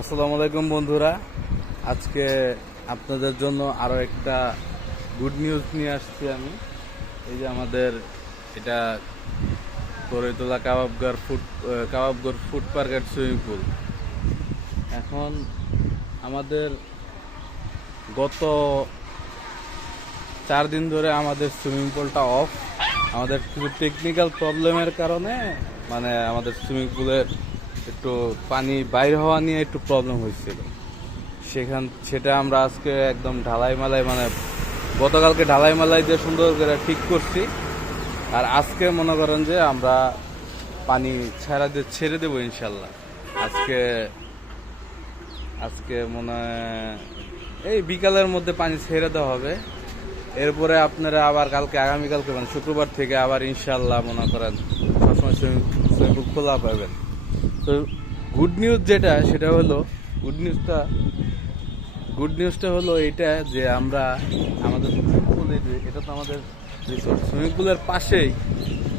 আসসালামু আলাইকুম বন্ধুরা, আজকে আপনাদের জন্য আরো একটা গুড নিউজ নিয়ে আসছি আমি। এই যে আমাদের এটা করইতলা কাবাবগড় ফুড পার্ক এর সুইমিং পুল। এখন আমাদের গত 4 দিন ধরে আমাদের সুইমিং পুলটা অফ। আমাদের কিছু টেকনিক্যাল প্রবলেমের কারণে আমাদের সুইমিং পুলের একটু পানি বাইর হওয়া নিয়ে একটু প্রবলেম হয়েছিল। সেটা আমরা আজকে একদম ঢালাই মালাই গতকালকে ঢালাই মালাই দিয়ে সুন্দর করে ঠিক করছি। আর আজকে মনে করেন যে আমরা পানি ছেড়ে দেবো ইনশাল্লাহ। আজকে এই বিকালের মধ্যে পানি ছেড়ে দেওয়া হবে। এরপরে আপনারা আবার আগামীকালকে শুক্রবার থেকে আবার ইনশাল্লাহ মনে করেন সবসময় সুইমিং পুল খোলা পাবেন। তো গুড নিউজটা হলো এটা যে আমরা আমাদের সুইমিং পুল, এটা তো আমাদের রিসোর্ট, সুইমিং পুলের পাশেই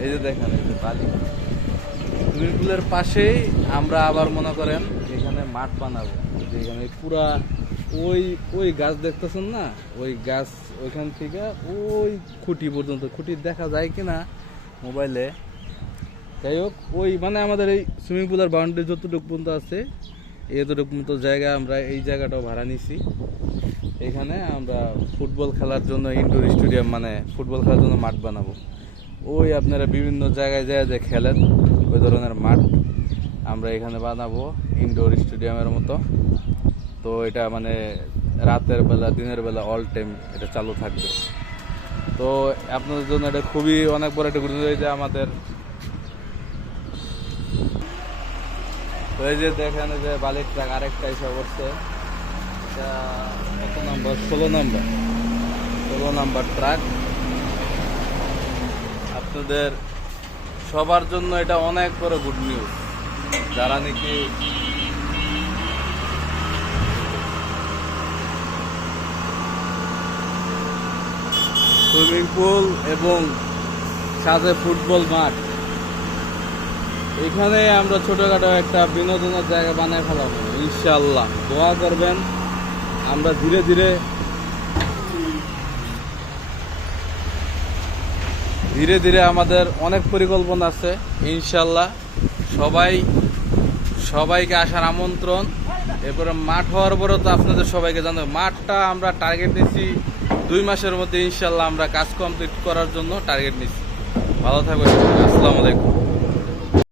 এই যে দেখেন এই যে বালি, সুইমিং পুলের পাশেই আমরা আবার মনে করেন এখানে মাঠ বানাবো। এখানে পুরা ওই গাছ দেখতেছেন না, ওই গাছ ওইখান থেকে ওই খুঁটি পর্যন্ত, খুঁটি দেখা যায় কিনা মোবাইলে, যাই হোক ওই আমাদের এই সুইমিং পুলের বাউন্ডারি যতটুকু পর্যন্ত আছে এতটুকু মতো জায়গা আমরা এই জায়গাটাও ভাড়া নিছি। এখানে আমরা ফুটবল খেলার জন্য ইনডোর স্টেডিয়াম ফুটবল খেলার জন্য মাঠ বানাবো। ওই আপনারা বিভিন্ন জায়গায় যে খেলেন ওই ধরনের মাঠ আমরা এখানে বানাবো ইনডোর স্টেডিয়ামের মতো। তো এটা রাতের বেলা দিনের বেলা অল টাইম এটা চালু থাকবে। তো আপনাদের জন্য এটা খুবই অনেক বড় একটা গুরুত্ব। যে আমাদের ওই যে দেখেন যে বালির ট্রাক আরেকটা এসে পড়ছে, এটা কত নাম্বার, 16 নাম্বার ট্রাক। আপনাদের সবার জন্য এটা অনেক বড় গুড নিউজ। যারা নাকি সুইমিং পুল এবং সাথে ফুটবল মাঠ, এখানে আমরা ছোটখাটো একটা বিনোদনের জায়গা বানায় ফেলাবো ইনশাআল্লাহ। দোয়া করবেন। আমরা ধীরে ধীরে আমাদের অনেক পরিকল্পনা আছে ইনশাআল্লাহ। সবাইকে আসার আমন্ত্রণ। এরপরে মাঠ হওয়ার পরে তো আপনাদের সবাইকে জানাবো। মাঠটা আমরা টার্গেট নিচ্ছি 2 মাসের মধ্যে ইনশাআল্লাহ আমরা কাজ কমপ্লিট করার জন্য টার্গেট নিচ্ছি। ভালো থাকবেন। আসসালামু আলাইকুম।